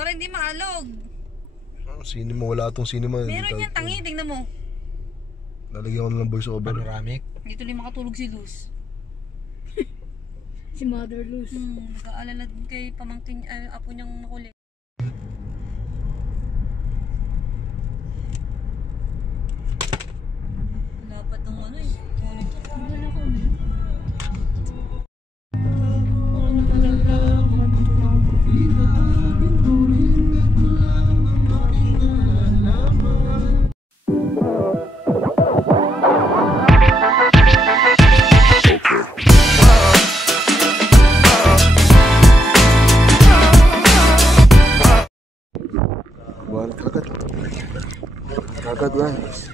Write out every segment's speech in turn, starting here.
Para hindi maalog. Cinema, wala tong cinema. Meron yan, tangi, tingnan mo. Lalagyan ko na lang voice over. Panoramic. Dito lang makatulog si Luz. Si Mother Luz. Nag-aalala din kay pamangkin, apo niyang makulit. Wala pa tong ano eh. Wala ko. Kagad guys.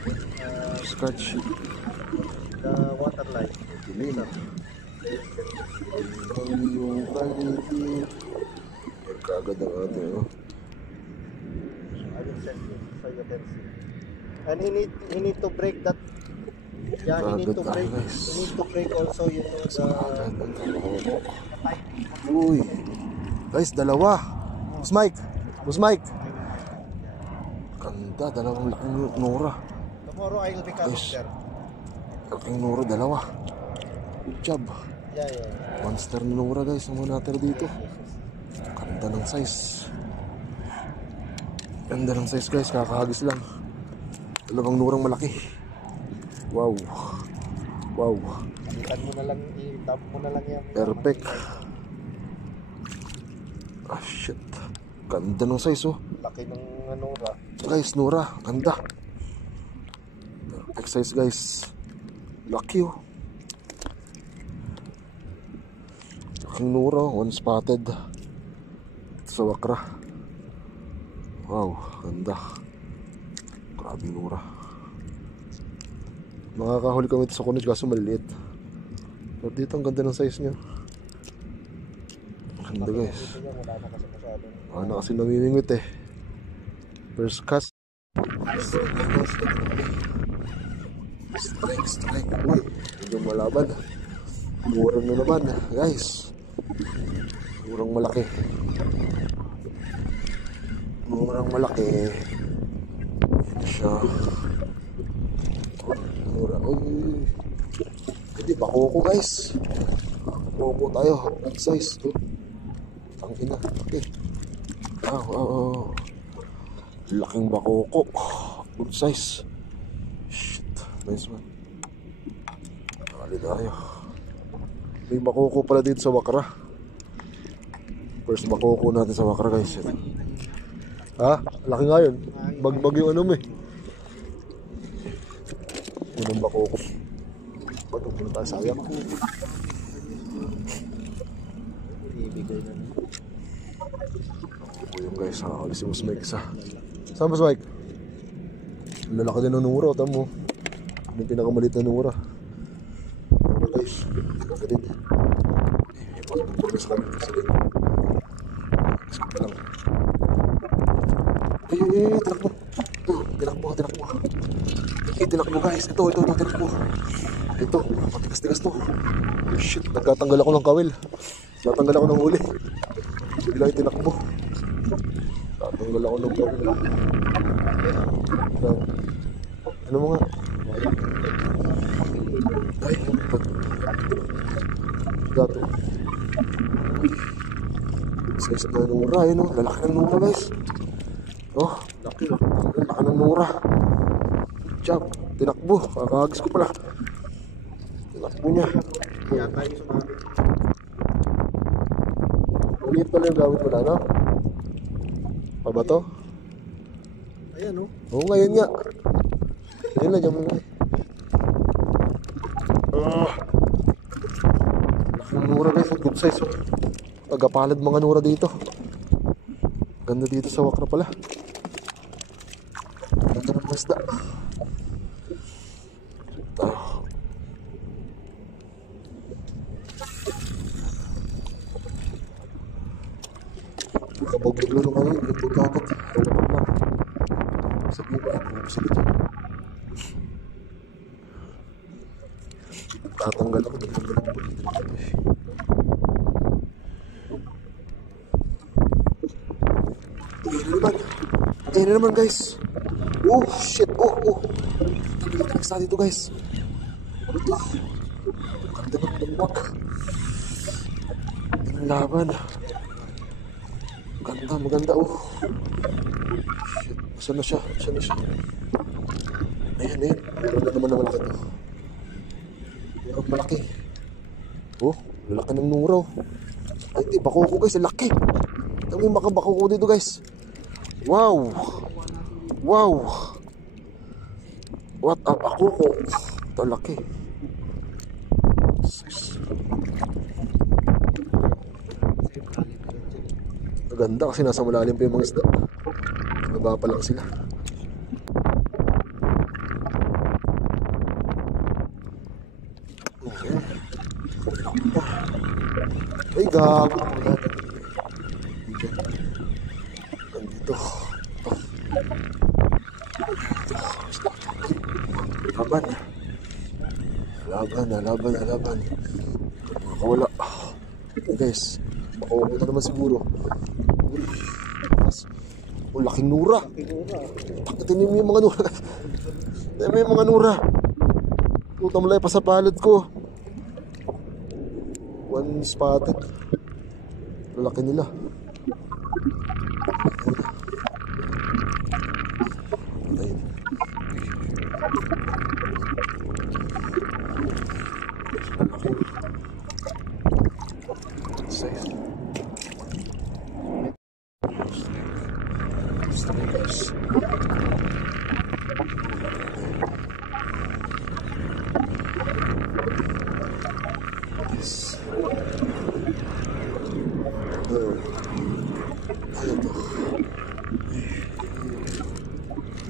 Scratch. The water line. Dilim. Yung quality. Kagad ang ating I will send you so you can see. And he need to break that. Yeah, he need to break. He need to break also, you know, the. Uy. Guys, dalawa. Boss Mike. Boss Mike. Ganda, dalawang laking Nora. Tomorrow I will be coming there. Laking Nora, dalawa. Good job. Yeah, yeah. Monster na Nora guys, ang mga natin dito. Ganda ng size. Ganda ng size guys, kakahagis lang. Dalawang Norang malaki. Wow. Wow. Itan mo na lang, i-tap mo na lang yan. Perfect. Ah shit. Ganda ng size oh. Laki ng Nora. Guys, Nora, ganda. Perfect size guys. Lucky oh. Laking Nora, one spotted. Ito sa Wakra. Wow, ganda. Grabe Nora. Makakahuli kami ito sa Kunoj kaso maliliit. Pero dito ang ganda ng size niya. Ganda guys. Wala na kasi namimingwit eh. First cast. Strike. Uy, medyo malaban. Murang na naman guys. Murang malaki. Murang malaki. Yan siya. Murang. Uy. Hindi, bakoko guys. Bakoko tayo. Big size. Ang ina. Okay. Wow. Laking bakoko. Good size. Shit. Nice man. Nakali tayo. May bakoko pala dito sa Wakra. First bakoko natin sa Wakra guys. Ha? Laki nga yun. Bagbag yung ano mo eh. Yun ang bakoko. Ba't muna tayo sayang? Ibigay na. Ito yung guys. Nakakali si Boss Mike isa. Saan Boss Mike? Lalaki din ng Nura. Tamo. Ano yung pinakamalit na Nura? Ano guys? Kakatid. Pagpapagpapag sa kami kasi din. Skip lang. Ay, tinakbo. Tinakbo. Tinakbo guys. Ito, tinakbo. Ito, matigas-tigas to. Shit, nagkatanggal ako ng kawil. Natanggal ako ng huli. Bigla yung tinakbo. Natanggal ako ng kawil. Ano mo nga? Ay, dato. Size na Nura, yun o. Lalaki ng Nura guys. Oh, laki ng Nura. Good job. Tinakbo. Kakahagis ko pala. Tinakbo niya. Yata yung sumabit. Ulit pala yung gamit mo na, no? Pabato? Ayan o. Oo, ngayon nga. Ayun na, dyan mo na. Laking Nura guys. Good size. Tagapalad mga Nura dito. Ganda dito sa Wakra pala. Ganda ng masda. Kapag biglo nung kayo, biglo dapat. Sabi ba, sabi dyan. Tatanggal ako. Ayan na naman guys. Oh shit. Oh. Tabi-tabi sa dito guys. Ano to? Ganda ng tumbak. Ang laban. Maganda oh. Shit. Saan na siya? Ayan. Meron na naman na malaki to. Meron malaki. Oh, lalaki ng nuraw. Ay, hindi. Bakoko guys. Laki. Ito yung makabakoko dito guys. Wow. What a bakoko. Ito laki. Maganda kasi nasa malalim pa yung mga isda. Baba pa lang sila. Ay gago. Nandito. Laban. Nakawala. Okay guys. Makuha naman siguro. Oh, laking nura. Tingnan mo yung mga nura. May mga nura. Puta mo lang pa sa palad ko. One spotted. Lalaki nila. Ayun.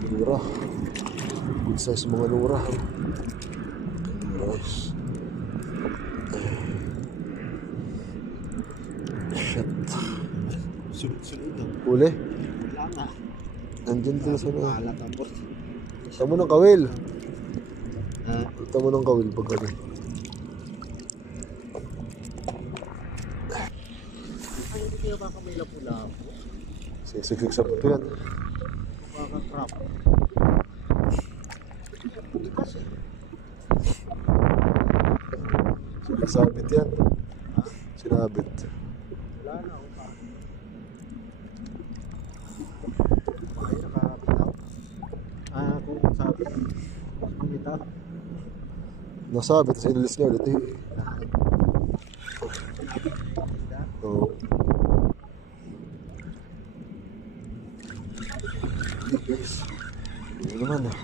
Nura. Good size mga nura. Nice. Shit. Sunod-sunod. Huli? Wala nga. Nandyan sila sa mga. Wala tapos. Tamo ng kawil. Ha? Tamo ng kawil pag kami. Ay, hindi kayo kakamila pula. Siksik sa puto yan. Kakakrap. Sinasabit yan. Sinabit. Wala na ako pa. Ay, nakabitaw. Kung sabi, bitaw. Nasabit, tapos inalis niya ulit eh. Oo. Okay guys. Yun naman ah.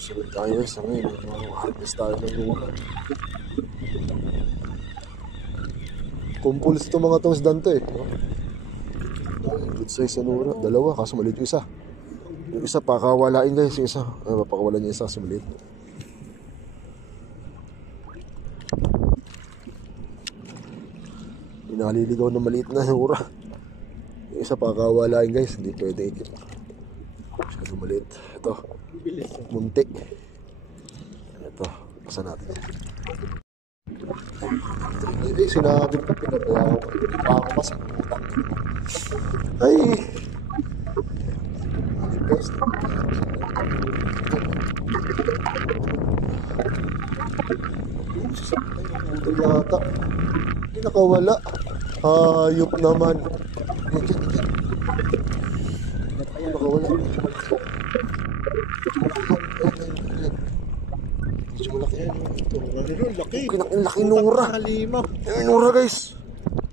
Sunod tayo sa ngayon. Harvest tayo ng nura. Kumpulis ito mga tongs dante eh. Good size sa nura. Dalawa, kaso maliit yung isa. Yung isa pakawalain guys. Yung isa, mapakawalan niya isa kasi maliit. Naliligaw na maliit na nura. Yung isa pakawalain guys. Hindi pwede ikip. Masyado maliit. Ito. Munti. Ito. Pasa natin. Hindi, sinabit ko. Pinabayaw ko. Pakapas. Ay! Guys. Ito yata. Hindi nakawala. Hayop naman. Nakawala. Medyo malaki. Ang laki nura. Ang nura guys.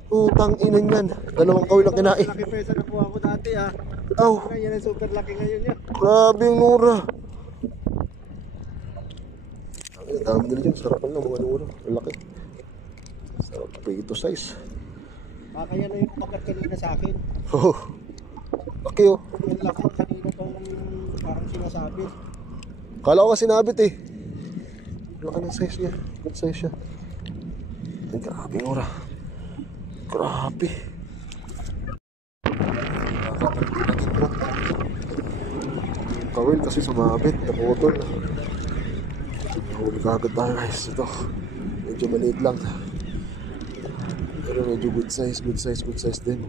Utang ina niyan. Dalawang kawil ang kinain. Laki pesa na po ako dati ah. Aw. Ngayon ay super laki ngayon yan. Grabe yung nura. Ang dami nila dyan. Sarapan lang mga nura. Ang laki. Sarap prito size. Kaya na yung pagat kanina sa akin. Oh. Laki oh. Yung laki kanina tong parang sinasabi. Kala ko kasi nabit eh. Laki ng size niya. Good size siya. Ay, grabe yung ora. Grabe. Kawil kasi sumabit. Naputol. Nahuli ka agad tayo guys. Ito. Medyo maliit lang. Pero medyo good size din.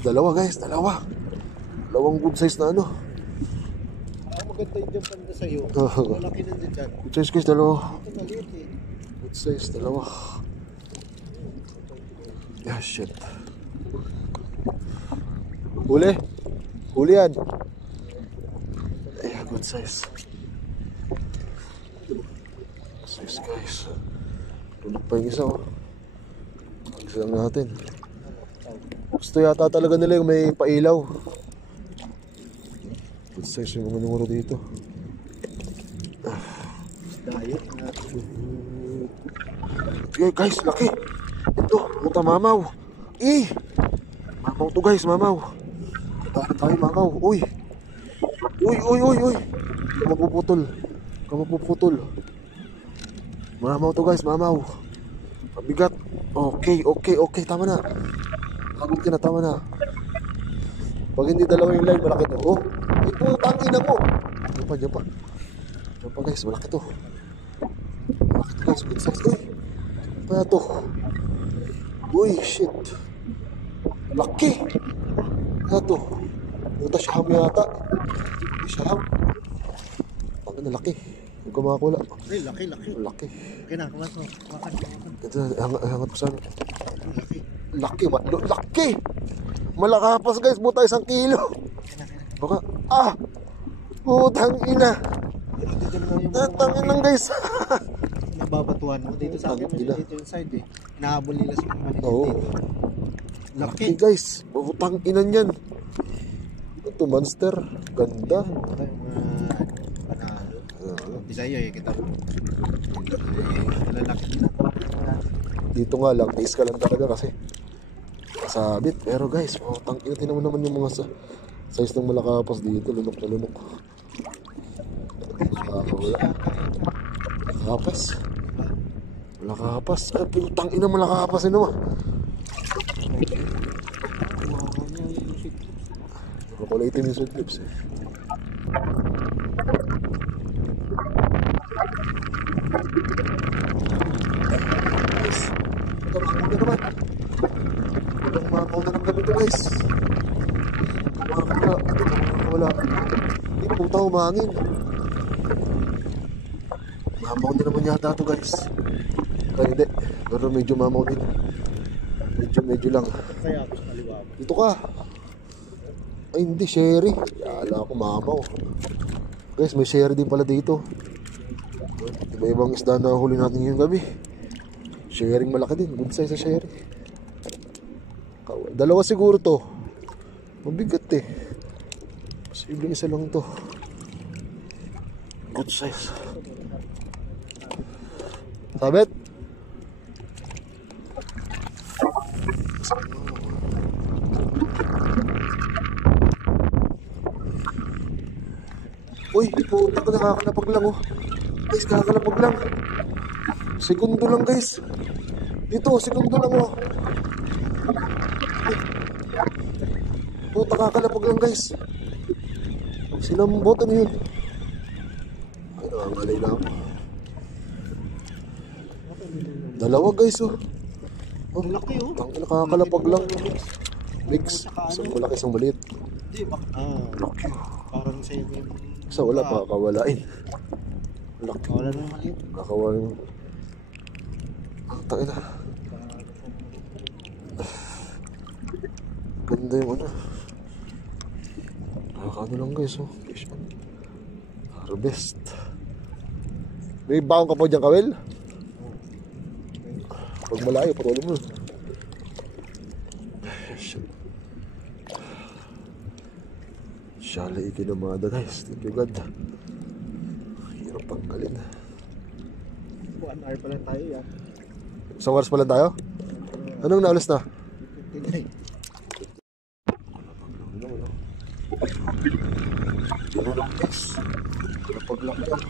Dalawa guys, dalawa. Dalawang good size na ano. Maganda yung dyan panda sa'yo. Malaki na dyan. Good size guys, dalawa. Ito maliit eh. Good size, dalawa. Ah, shit. Huli. Huli yan. Ay, good size. Good size guys. Tulog pa yung isa oh. Isa lang natin. Gusto yata talaga nila yung may pailaw. Good size yung mga numero dito. Diet na. Okay guys, laki. Ito, muta mamaw. Mamaw to guys, mamaw. Tahan tayo mamaw. Uy. Kamapuputol. Mamaw to guys, mamaw. Mabigat. Okay, tama na. Hagod ka na, tama na. Pag hindi dalawa yung line, malaki to. Oh, ito, tangin na mo. Diyan pa guys, malaki to. Malaki to guys, good size. Uy, kaya to. Uy, shit. Laki. Kaya to. Buta siyaham yata. Hindi siyaham. Tangin na laki. Huwag ka makakula. Ay, laki. Laki. Kinakamas mo. Wakan. Ito, hangat ko sana. Laki. Laki. Malakapas guys, buta 1 kilo. Baka, putang ina. Tangin lang guys. Nababatuan mo dito sa akin. Tangina. Dito yung side eh. Inahabol nila sa mga maliit Oo. dito. Laki guys. Putang ina niyan. Ito monster. Ganda. Ito yung mga panalo. Isa yun eh, kita mo. Lalaki na. Dito nga lang, taste ka lang talaga kasi kasabit. Pero guys, putang ina. Tinan mo naman yung mga size ng malakapas dito. Lunok na lunok. Malakapas. Ay, putang ina, malakapas yun naman. Kulay itim yung sweet lips eh. Guys, tapos muna naman. Walang makaw na ng gabi to guys. Wala. Hindi na pumunta humangin. Mamaw din naman yata to guys. Kaya hindi. Pero medyo mamaw din. Medyo lang. Kaya ako sa kaliwa. Dito ka. Ay hindi, sherry. Yala ako mamaw. Guys, may sherry din pala dito. Iba-ibang isda na huli natin yung gabi. Sharing malaki din. Good size sa sherry. Dalawa siguro to. Mabigat eh. Posibleng isa lang to. Good size. Sabit. Uy, puta ko, nakakalapag lang oh. Guys, nakakalapag lang. Segundo lang guys. Dito, segundo lang oh. Puta, nakakalapag lang guys. Sinambot, ano yun? Ay, nakakalay na ako. Dalawa guys oh. Oh, Laki oh. Nakakalapag lang. Mix. Isang malaki, isang maliit. Di ba? Laki. Parang sa'yo yung... Isa wala pa, kawalain. Laki. Wala nang maliit. Kakawalain. Ang takin na. Ganda yung ano. Nakakano lang guys oh. Fish on. Harvest. May baong ka po dyan, Kawel? Pag malayo, patuloy mo. Shala ikinamada guys. Thank you God. Hirap panggalin. 1 hour pa lang tayo yan. Isang oras pa lang tayo? Anong naulas na? 59. Ano lang guys? Pag-lock lang.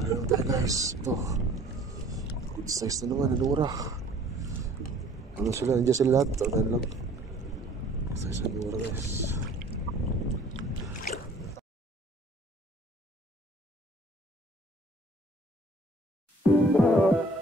Ayun tayo guys. Ito. Good size na naman. Anura. Ano sila? Nandiyan sila lahat. Tandaan lang. Good size na anura guys. guys.